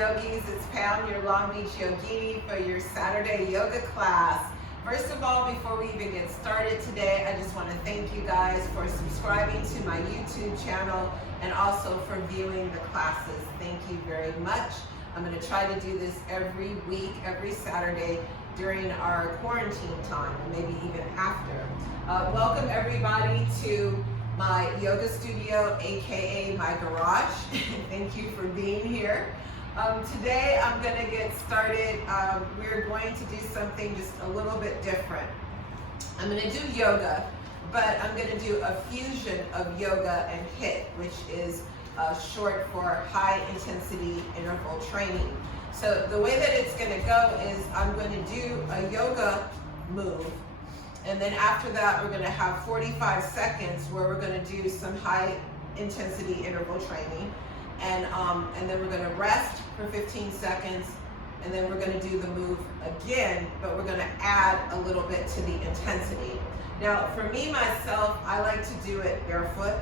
yogis, it's Pam, your Long Beach yogini for your Saturday yoga class. First of all, before we even get started today, I just want to thank you guys for subscribing to my YouTube channel and also for viewing the classes. Thank you very much. I'm going to try to do this every week, every Saturday during our quarantine time, and maybe even after. Welcome everybody to my yoga studio, aka my garage. Thank you for being here. Today I'm going to get started. We're going to do something just a little bit different. I'm going to do yoga, but I'm going to do a fusion of yoga and HIIT, which is short for high intensity interval training. So the way that it's going to go is I'm going to do a yoga move, and then after that we're going to have 45 seconds where we're going to do some high intensity interval training, and then we're going to rest for 15 seconds, and then we're going to do the move again, but we're going to add a little bit to the intensity. Now for me myself, I like to do it barefoot,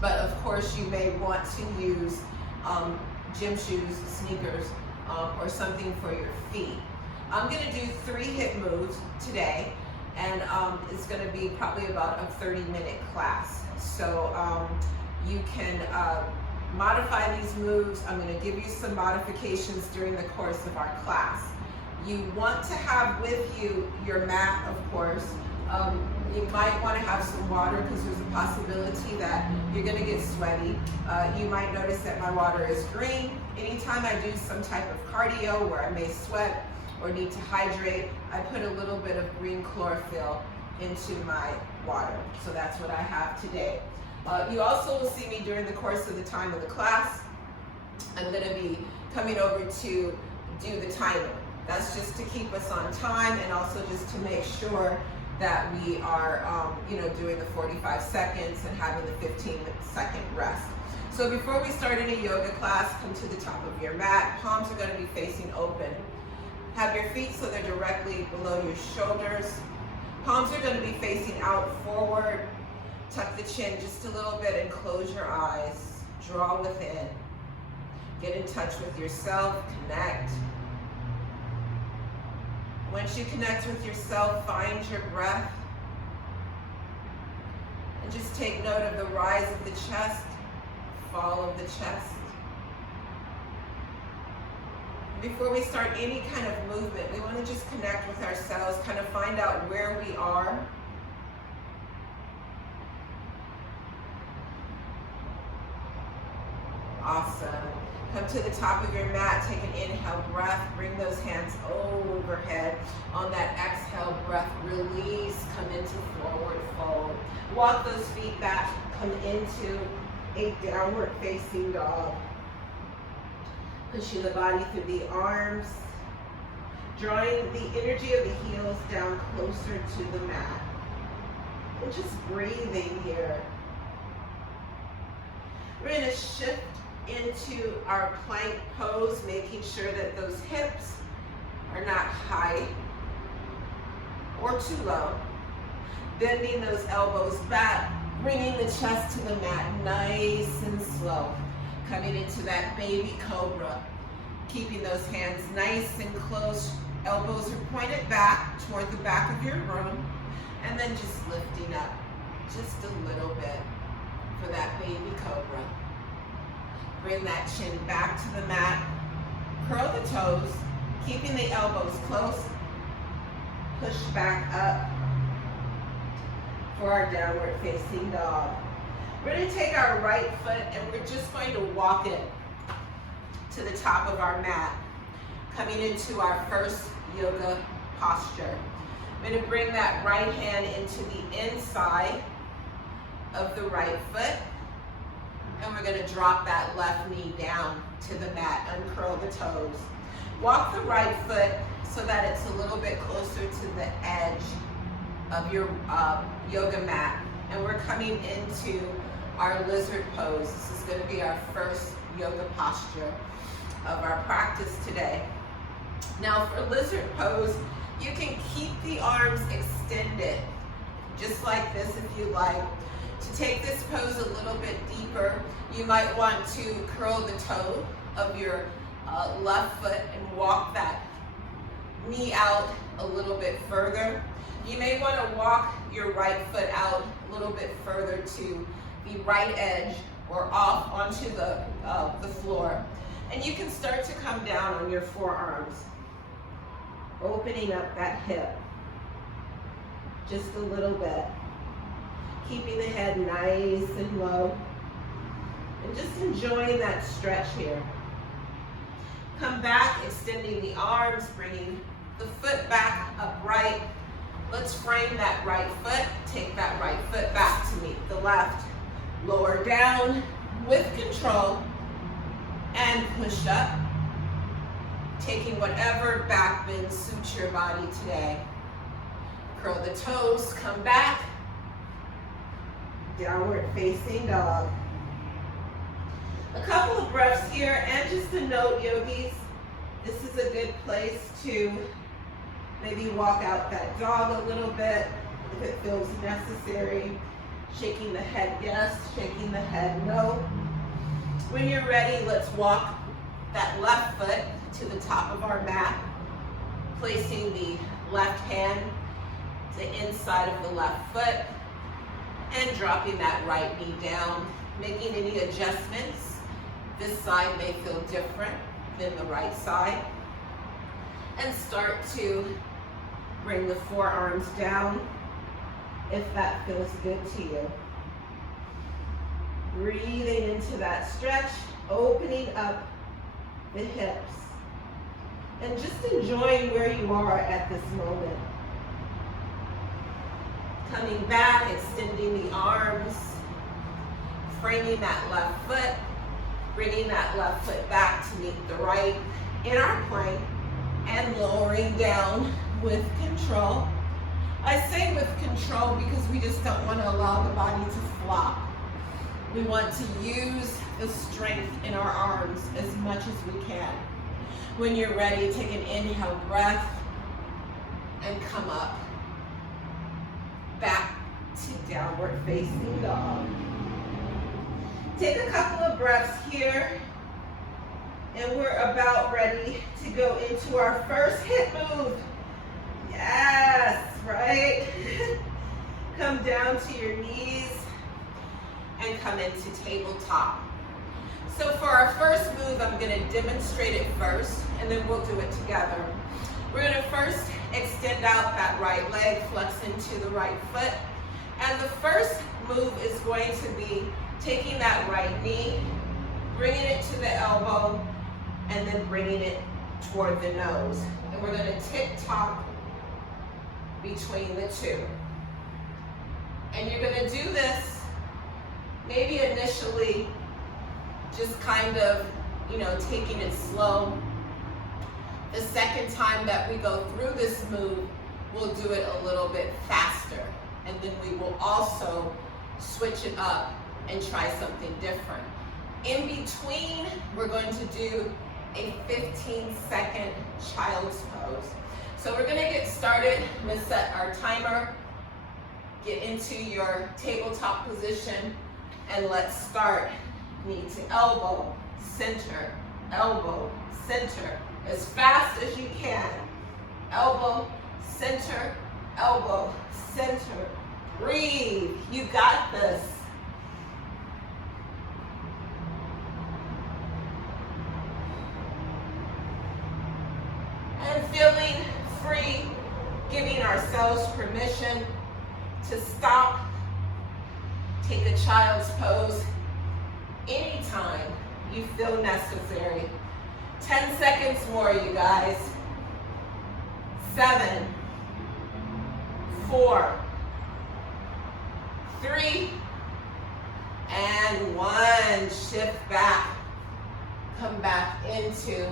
but of course you may want to use gym shoes, sneakers, or something for your feet. I'm going to do 3 HIIT moves today, and it's going to be probably about a 30-minute class. So you can modify these moves. I'm going to give you some modifications during the course of our class. You want to have with you your mat, of course. You might want to have some water because there's a possibility that you're going to get sweaty. You might notice that my water is green. Anytime I do some type of cardio where I may sweat or need to hydrate, I put a little bit of green chlorophyll into my water. So that's what I have today. You also will see me during the course of the time of the class. I'm going to be coming over to do the timer. That's just to keep us on time and also just to make sure that we are doing the 45 seconds and having the 15-second rest. So before we start any yoga class, come to the top of your mat. Palms are going to be facing open. Have your feet so they're directly below your shoulders. Palms are going to be facing out forward. Tuck the chin just a little bit and close your eyes. Draw within. Get in touch with yourself. Connect. Once you connect with yourself, find your breath. And just take note of the rise of the chest, fall of the chest. Before we start any kind of movement, we want to just connect with ourselves, kind of find out where we are. Awesome. Come to the top of your mat, take an inhale breath, bring those hands overhead. On that exhale breath, release, come into forward fold. Walk those feet back, come into a downward facing dog. Pushing the body through the arms, drawing the energy of the heels down closer to the mat. And just breathing here. We're going to shift into our plank pose, making sure that those hips are not high or too low. Bending those elbows back, bringing the chest to the mat nice and slow. Coming into that baby cobra, keeping those hands nice and close. Elbows are pointed back toward the back of your room, and then just lifting up just a little bit for that baby cobra. Bring that chin back to the mat. Curl the toes, keeping the elbows close. Push back up for our downward facing dog. We're going to take our right foot and we're just going to walk it to the top of our mat, coming into our first yoga posture. I'm going to bring that right hand into the inside of the right foot, and we're going to drop that left knee down to the mat, uncurl the toes. Walk the right foot so that it's a little bit closer to the edge of your yoga mat, and we're coming into our lizard pose. This is going to be our first yoga posture of our practice today. Now for lizard pose, you can keep the arms extended, just like this if you like. To take this pose a little bit deeper, you might want to curl the toe of your left foot and walk that knee out a little bit further. You may want to walk your right foot out a little bit further to the right edge or off onto the floor. And you can start to come down on your forearms, opening up that hip just a little bit, keeping the head nice and low, and just enjoying that stretch here. Come back, extending the arms, bringing the foot back upright. Let's frame that right foot. Take that right foot back to meet the left. Lower down with control and push up. Taking whatever back bend suits your body today. Curl the toes, come back. Downward facing dog. A couple of breaths here, and just a note, yogis, this is a good place to maybe walk out that dog a little bit if it feels necessary. Shaking the head yes, shaking the head no. When you're ready, let's walk that left foot to the top of our mat, placing the left hand to the inside of the left foot and dropping that right knee down, making any adjustments. This side may feel different than the right side. And start to bring the forearms down if that feels good to you. Breathing into that stretch, opening up the hips. And just enjoying where you are at this moment. Coming back, extending the arms, framing that left foot, bringing that left foot back to meet the right in our plank, and lowering down with control. I say with control because we just don't want to allow the body to flop. We want to use the strength in our arms as much as we can. When you're ready, take an inhale breath and come up. Back to downward facing dog. Take a couple of breaths here, and we're about ready to go into our first HIIT move. Yes, right? Come down to your knees and come into tabletop. So for our first move, I'm going to demonstrate it first, and then we'll do it together. We're going to first extend out that right leg, flex into the right foot. And the first move is going to be taking that right knee, bringing it to the elbow, and then bringing it toward the nose. And we're going to tick-tock between the two. And you're going to do this maybe initially just kind of, taking it slow. The second time that we go through this move, we'll do it a little bit faster. And then we will also switch it up and try something different. In between, we're going to do a 15-second child's pose. So we're going to get started. I'm going to set our timer, get into your tabletop position, and let's start. Knee to elbow, center, elbow, center. As fast as you can. Elbow, center, elbow, center. Breathe. You got this. And feeling free, giving ourselves permission to stop. Take a child's pose anytime you feel necessary. 10 seconds more, you guys. 7, 4, 3, and 1. Shift back. Come back into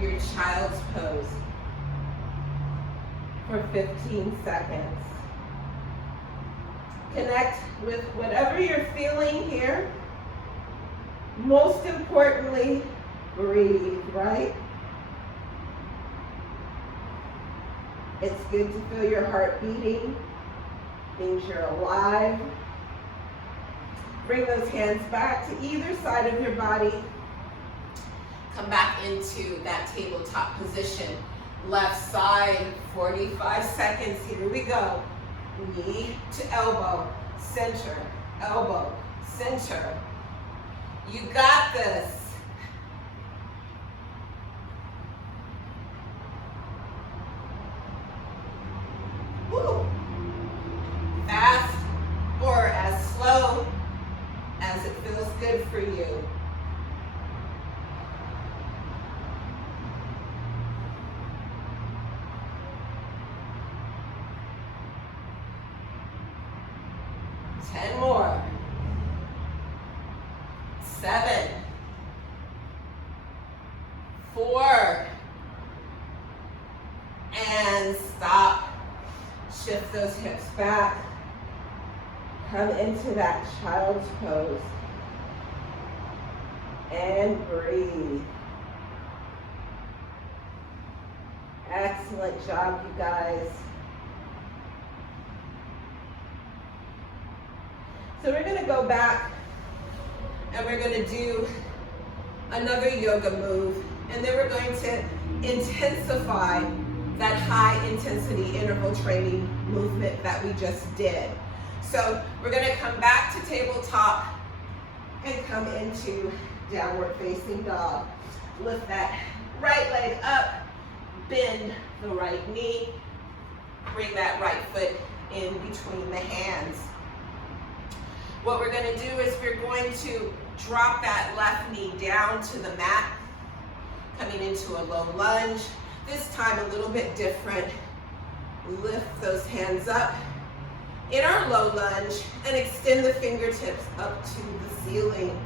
your child's pose for 15 seconds. Connect with whatever you're feeling here. Most importantly, breathe, right? It's good to feel your heart beating. Means you're alive. Bring those hands back to either side of your body. Come back into that tabletop position. Left side, 45 seconds. Here we go. Knee to elbow, center, elbow, center. You got this. Woo. Fast or as slow as it feels good for you. Ten more. 7, 4, and stop. Shift those hips back. Come into that child's pose. And breathe. Excellent job, you guys. So we're going to go back and we're going to do another yoga move, and then we're going to intensify that high intensity interval training movement that we just did. So we're going to come back to tabletop and come into downward facing dog. Lift that right leg up, bend the right knee, bring that right foot in between the hands. What we're going to do is we're going to drop that left knee down to the mat, coming into a low lunge. This time a little bit different. Lift those hands up in our low lunge and extend the fingertips up to the ceiling.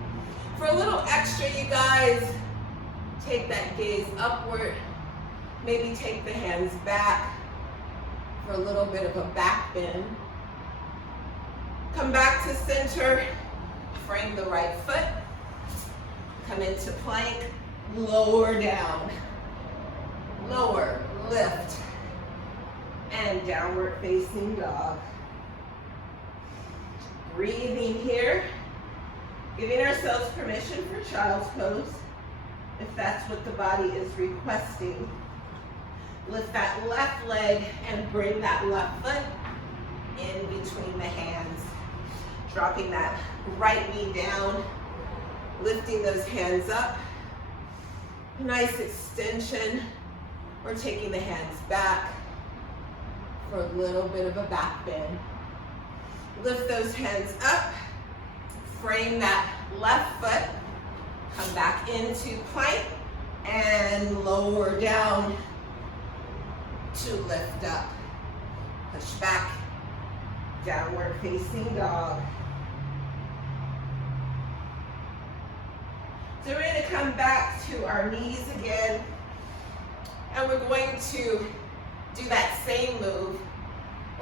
For a little extra, you guys, take that gaze upward. Maybe take the hands back for a little bit of a back bend. Come back to center, frame the right foot, come into plank, lower down, lower, lift, and downward facing dog. Breathing here, giving ourselves permission for child's pose, if that's what the body is requesting. Lift that left leg and bring that left foot in between the hands. Dropping that right knee down, lifting those hands up. Nice extension. We're taking the hands back for a little bit of a back bend. Lift those hands up, frame that left foot, come back into plank, and lower down to lift up. Push back, downward facing dog. So we're going to come back to our knees again, and we're going to do that same move,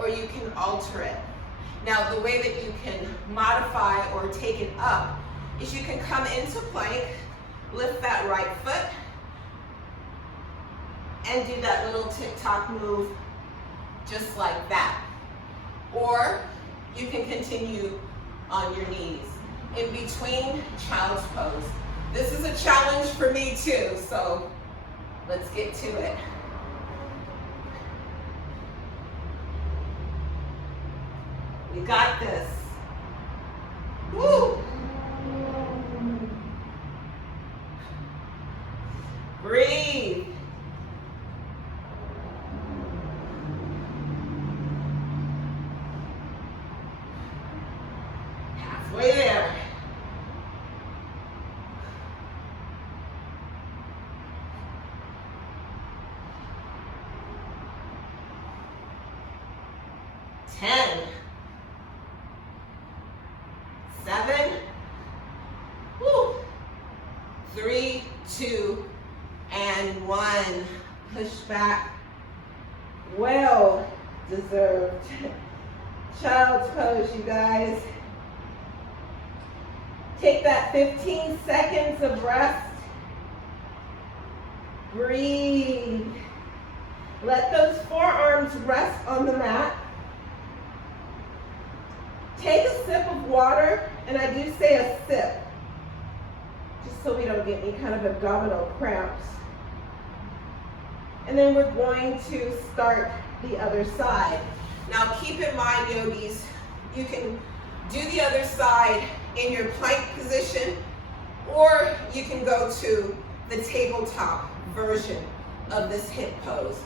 or you can alter it. Now, the way that you can modify or take it up is you can come into plank, lift that right foot, and do that little tick-tock move just like that. Or you can continue on your knees in between child's pose. This is a challenge for me too, so let's get to it. You got this. Woo! Breathe. Halfway there. Ten. 7, 3, 2, and 1. Push back. Well deserved. Child's pose, you guys. Take that 15 seconds of rest. Breathe. Let those forearms rest on the mat. Take a sip of water, and I do say a sip. Just so we don't get any kind of abdominal cramps. And then we're going to start the other side. Now keep in mind, yogis, you can do the other side in your plank position, or you can go to the tabletop version of this HIIT pose.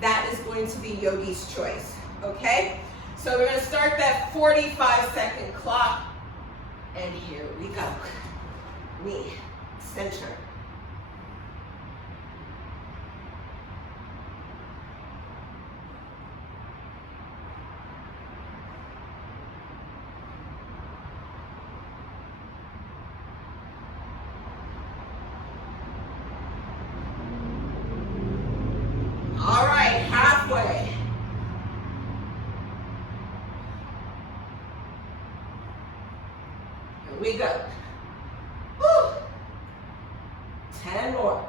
That is going to be yogi's choice, okay? So we're gonna start that 45-second clock, and here we go. Knee, center. All right, halfway. Here we go. Woo. 10 more.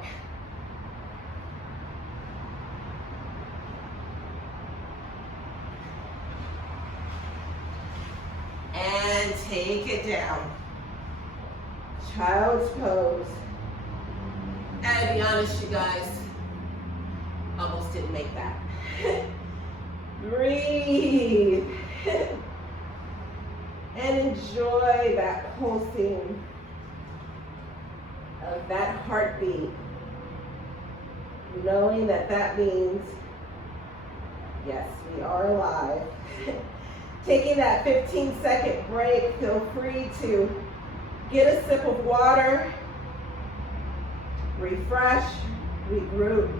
And take it down. Child's pose. And to be honest, you guys, almost didn't make that. Breathe. And enjoy that pulsing of that heartbeat. Knowing that that means, yes, we are alive. Taking that 15-second break, feel free to get a sip of water, refresh, regroup.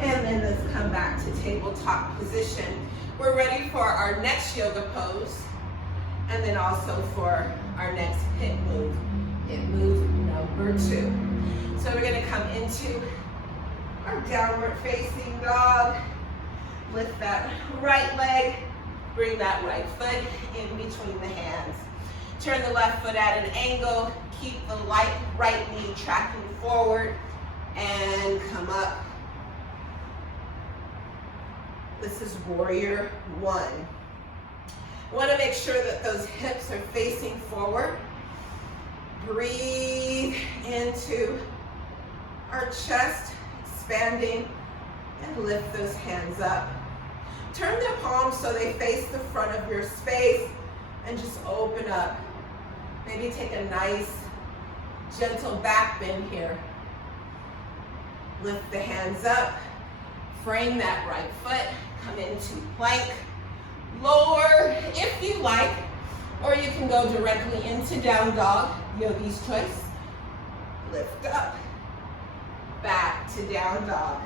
And then let's come back to tabletop position. We're ready for our next yoga pose, and then also for our next HIIT move. HIIT move number 2. So we're gonna come into our downward facing dog. Lift that right leg, bring that right foot in between the hands. Turn the left foot at an angle, keep the right knee tracking forward, and come up. This is warrior 1. Want to make sure that those hips are facing forward. Breathe into our chest, expanding, and lift those hands up. Turn the palms so they face the front of your space, and just open up. Maybe take a nice, gentle back bend here. Lift the hands up, frame that right foot, come into plank. Lower if you like, or you can go directly into down dog, yogi's choice. Lift up, back to down dog.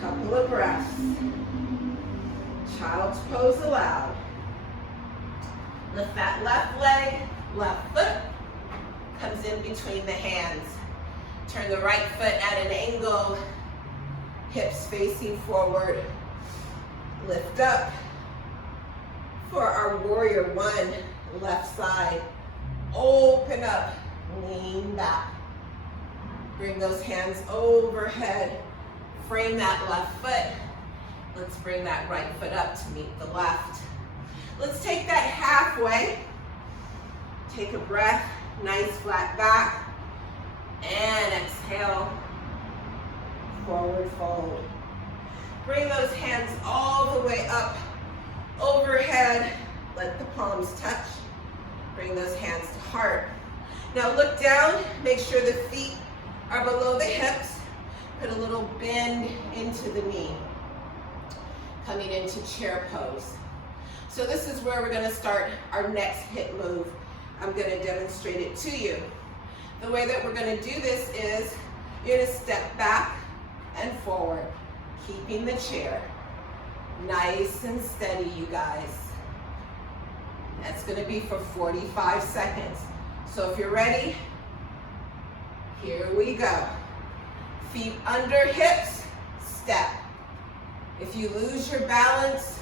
Couple of breaths. Child's pose allowed. Lift that left leg, left foot comes in between the hands. Turn the right foot at an angle, hips facing forward. Lift up. For our warrior 1, left side, open up, lean back. Bring those hands overhead, frame that left foot. Let's bring that right foot up to meet the left. Let's take that halfway. Take a breath, nice flat back, and exhale, forward fold. Bring those hands all the way up overhead, let the palms touch. Bring those hands to heart. Now look down, make sure the feet are below the hips. Put a little bend into the knee. Coming into chair pose. So this is where we're gonna start our next HIIT move. I'm gonna demonstrate it to you. The way that we're gonna do this is, you're gonna step back and forward, keeping the chair nice and steady, you guys. That's gonna be for 45 seconds. So if you're ready, here we go. Feet under hips, step. If you lose your balance,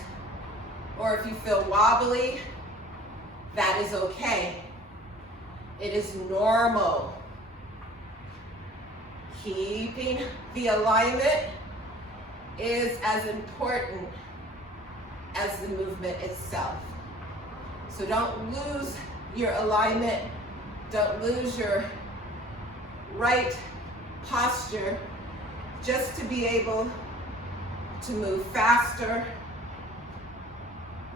or if you feel wobbly, that is okay. It is normal. Keeping the alignment is as important as the movement itself. So don't lose your alignment. Don't lose your right posture just to be able to move faster.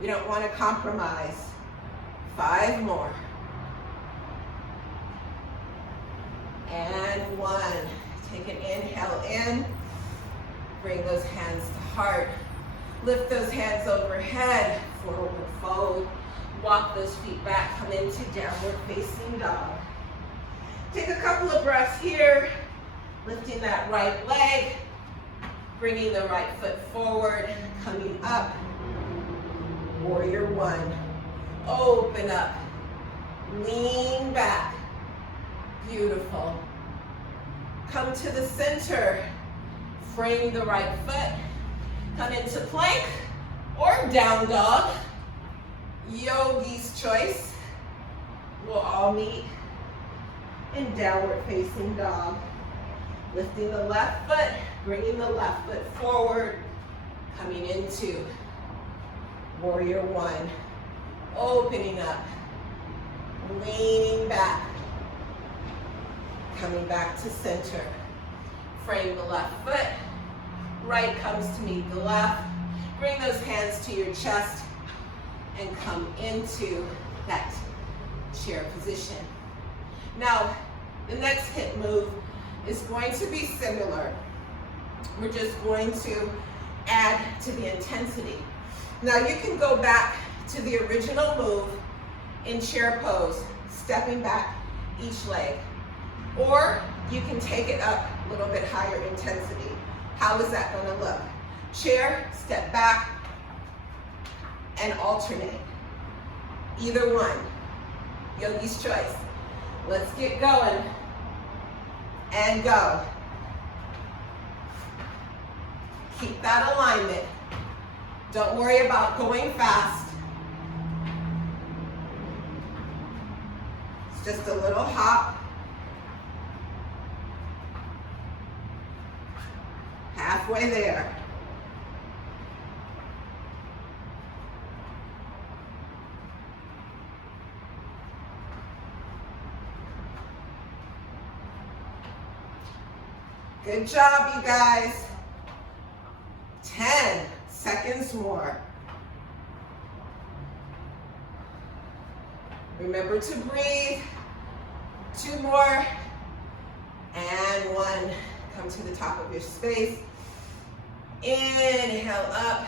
We don't want to compromise. 5 more. And 1. Take an inhale in. Bring those hands to heart. Lift those hands overhead. Forward fold. Walk those feet back. Come into downward facing dog. Take a couple of breaths here. Lifting that right leg. Bringing the right foot forward. Coming up. Warrior 1. Open up. Lean back. Beautiful. Come to the center. Frame the right foot. Come into plank or down dog. Yogi's choice. We'll all meet in downward facing dog. Lifting the left foot, bringing the left foot forward. Coming into warrior 1. Opening up. Leaning back. Coming back to center. Frame the left foot. Right comes to meet the left. Bring those hands to your chest and come into that chair position. Now, the next HIIT move is going to be similar. We're just going to add to the intensity. Now, you can go back to the original move in chair pose, stepping back each leg. Or you can take it up a little bit higher intensity. How is that going to look? Chair, step back, and alternate. Either one. Yogi's choice. Let's get going. And go. Keep that alignment. Don't worry about going fast. It's just a little hop. Halfway there. Good job, you guys. 10 seconds more. Remember to breathe. 2 more. And 1. Come to the top of your space. Inhale up.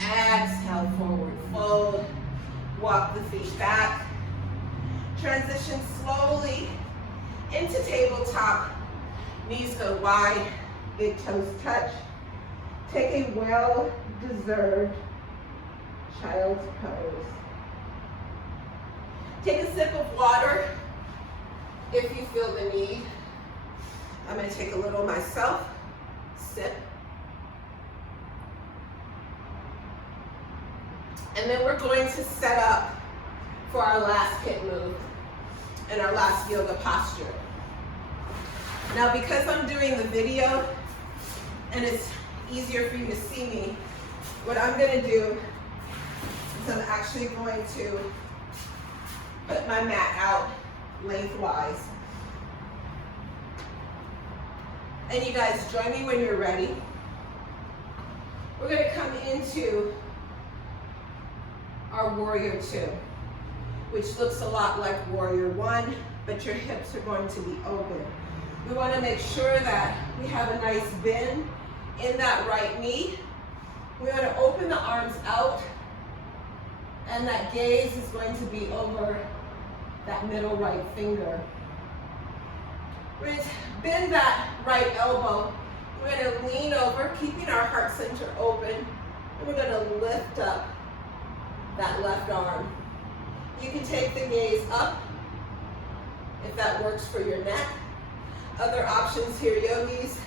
Exhale, forward fold. Walk the feet back. Transition slowly into tabletop. Knees go wide, big toes touch. Take a well-deserved child's pose. Take a sip of water if you feel the need. I'm going to take a little myself. Sip. And then we're going to set up for our last HIIT move and our last yoga posture. Now, because I'm doing the video and it's easier for you to see me, what I'm going to do is I'm actually going to put my mat out lengthwise. And you guys join me when you're ready. We're going to come into our warrior 2, which looks a lot like warrior 1, but your hips are going to be open. We want to make sure that we have a nice bend in that right knee. We want to open the arms out, and that gaze is going to be over that middle right finger. We're going to bend that right elbow. We're going to lean over, keeping our heart center open, and we're going to lift up that left arm. You can take the gaze up if that works for your neck. Other options here, yogis, is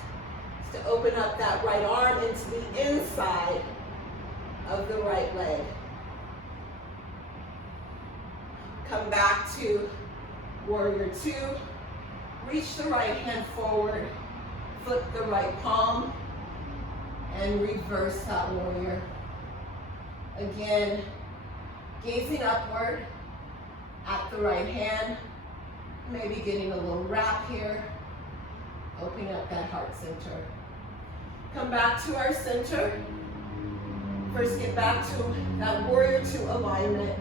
to open up that right arm into the inside of the right leg. Come back to warrior 2. Reach the right hand forward, flip the right palm, and reverse that warrior. Again, gazing upward, at the right hand. Maybe getting a little wrap here. Opening up that heart center. Come back to our center. First get back to that warrior two alignment.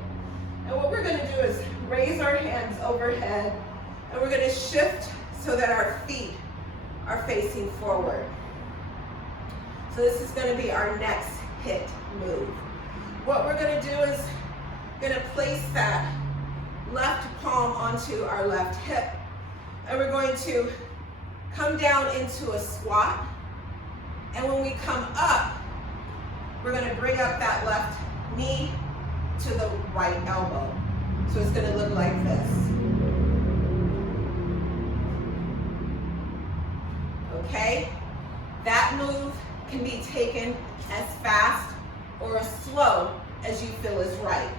And what we're going to do is raise our hands overhead, and we're going to shift so that our feet are facing forward. So this is going to be our next HIIT move. What we're going to do is going to place that left palm onto our left hip, and we're going to come down into a squat. And when we come up, we're going to bring up that left knee to the right elbow. So it's going to look like this. Okay? That move can be taken as fast or as slow as you feel is right.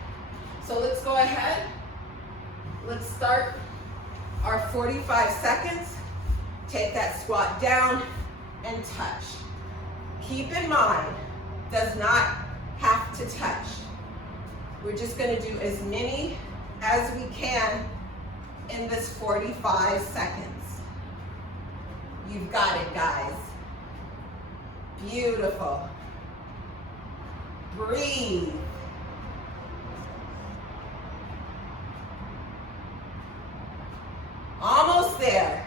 So let's go ahead. Let's start our 45 seconds. Take that squat down and touch. Keep in mind, does not have to touch. We're just going to do as many as we can in this 45 seconds. You've got it, guys. Beautiful. Breathe. Almost there.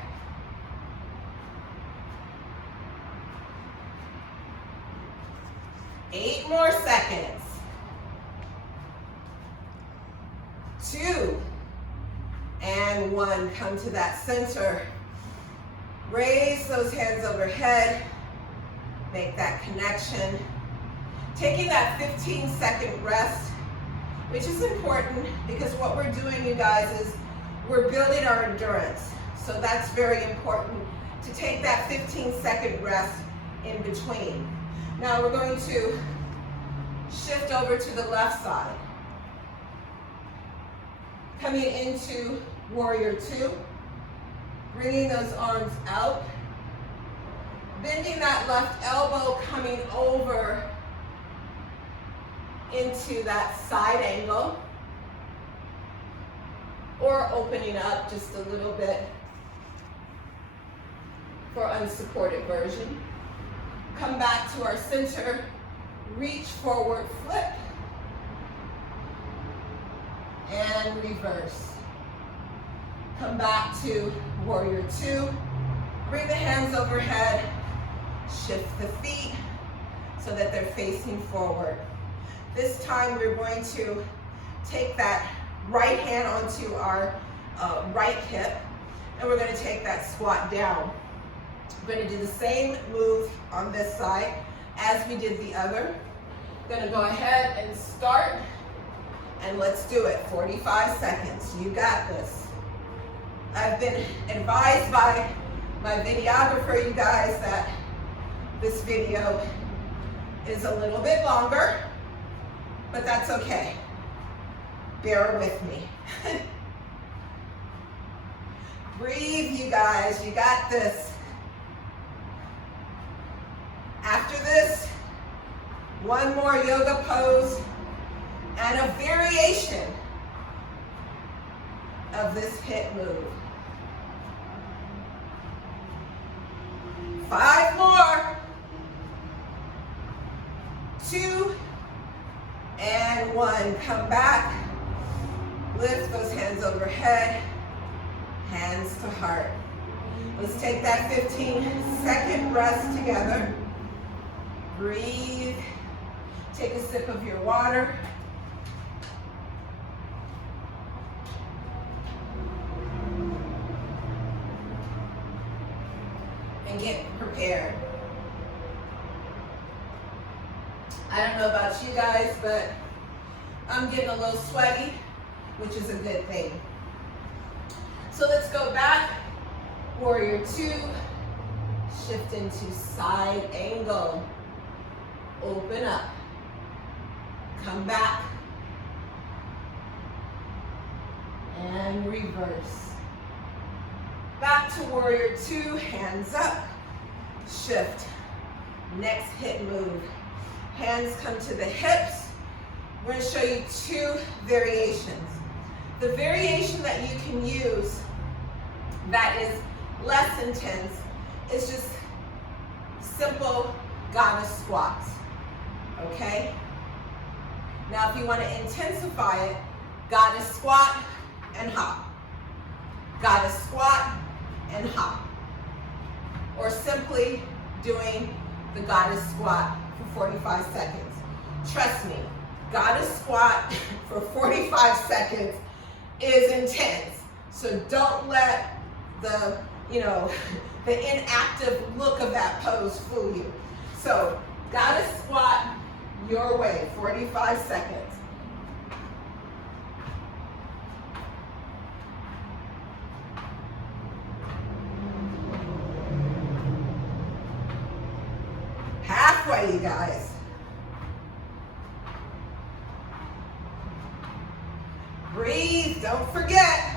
Eight more seconds. 2 and 1. Come to that center. Raise those hands overhead. Make that connection. Taking that 15-second rest, which is important because what we're doing, you guys, is we're building our endurance. So that's very important to take that 15-second rest in between. Now we're going to shift over to the left side. Coming into warrior two, bringing those arms out, bending that left elbow, coming over into that side angle, or opening up just a little bit for unsupported version. Come back to our center, reach forward, flip, and reverse. Come back to warrior two. Bring the hands overhead. Shift the feet so that they're facing forward. This time we're going to take that right hand onto our right hip, and we're going to take that squat down. We're going to do the same move on this side as we did the other. Going to go ahead and start. And let's do it, 45 seconds. You got this. I've been advised by my videographer, you guys, that this video is a little bit longer, but that's okay. Bear with me. Breathe, you guys, you got this. After this, one more yoga pose and a variation of this HIIT move. 5 more. 2 and 1. Come back. Lift those hands overhead. Hands to heart. Let's take that 15-second rest together. Breathe. Take a sip of your water. And get prepared. I don't know about you guys, but I'm getting a little sweaty, which is a good thing. So let's go back. Warrior two. Shift into side angle. Open up. Come back. And reverse. Back to warrior two, hands up. Shift. Next HIIT move. Hands come to the hips. We're going to show you 2 variations. The variation that you can use that is less intense is just simple goddess squats, okay? Now if you want to intensify it, goddess squat and hop. Goddess squat and hop. Or simply doing the goddess squat for 45 seconds. Trust me, goddess squat for 45 seconds is intense. So don't let the, the inactive look of that pose fool you. So goddess squat your way, 45 seconds. Halfway, you guys. Breathe, don't forget.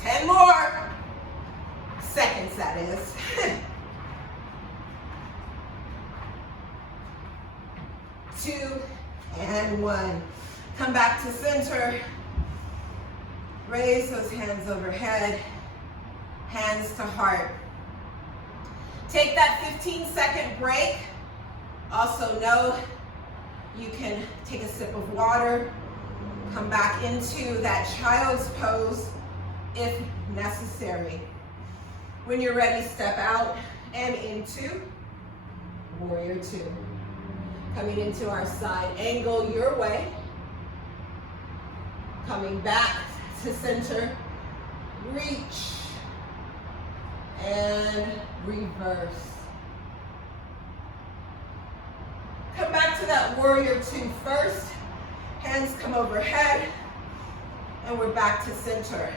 Ten more seconds, that is. 2 and 1. Come back to center. Raise those hands overhead, hands to heart. Take that 15-second break. Also know you can take a sip of water, come back into that child's pose if necessary. When you're ready, step out and into warrior 2. Coming into our side angle your way. Coming back to center, reach, and reverse. Come back to that warrior 2 first. Hands come overhead, and we're back to center.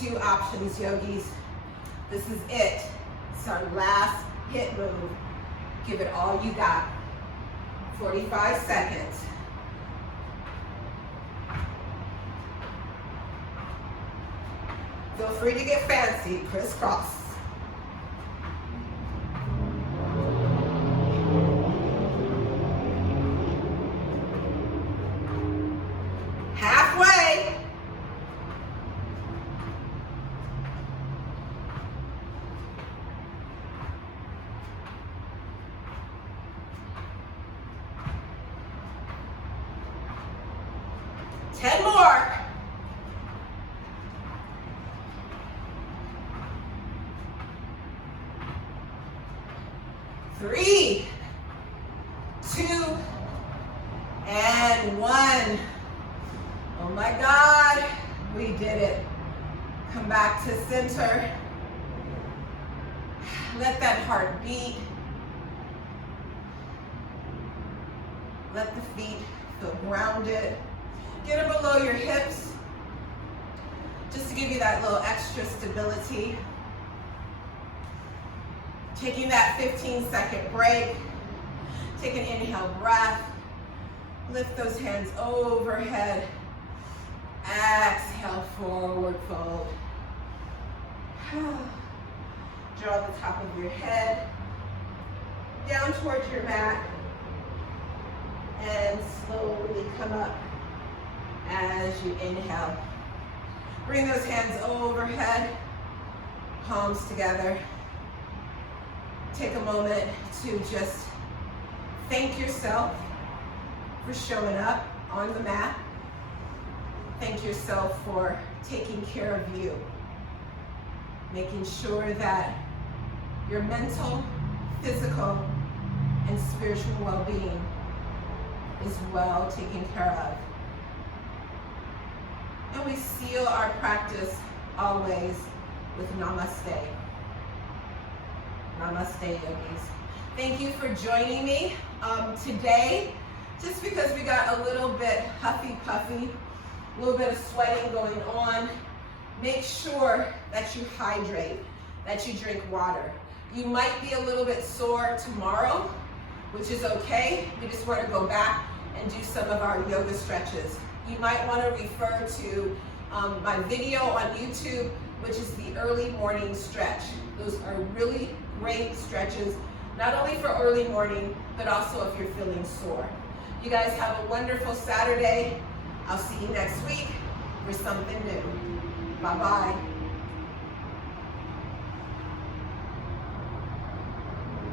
2 options, yogis. This is it. It's our last HIIT move. Give it all you got. 45 seconds. Feel free to get fancy, crisscross. Halfway. Ten more. 3, 2, and 1. Oh my God, we did it. Come back to center. Let that heart beat. Let the feet feel grounded. Get them below your hips, just to give you that little extra stability. Taking that 15-second break. Take an inhale breath. Lift those hands overhead. Exhale, forward fold. Draw the top of your head down towards your mat. And slowly come up as you inhale. Bring those hands overhead, palms together. Take a moment to just thank yourself for showing up on the mat. Thank yourself for taking care of you, making sure that your mental, physical, and spiritual well-being is well taken care of. And we seal our practice always with namaste. Namaste, yogis. Thank you for joining me today. Just because we got a little bit huffy-puffy, a little bit of sweating going on, make sure that you hydrate, that you drink water. You might be a little bit sore tomorrow, which is okay. We just want to go back and do some of our yoga stretches. You might want to refer to my video on YouTube which is the early morning stretch. Those are really great stretches, not only for early morning, but also if you're feeling sore. You guys have a wonderful Saturday. I'll see you next week for something new. Bye-bye.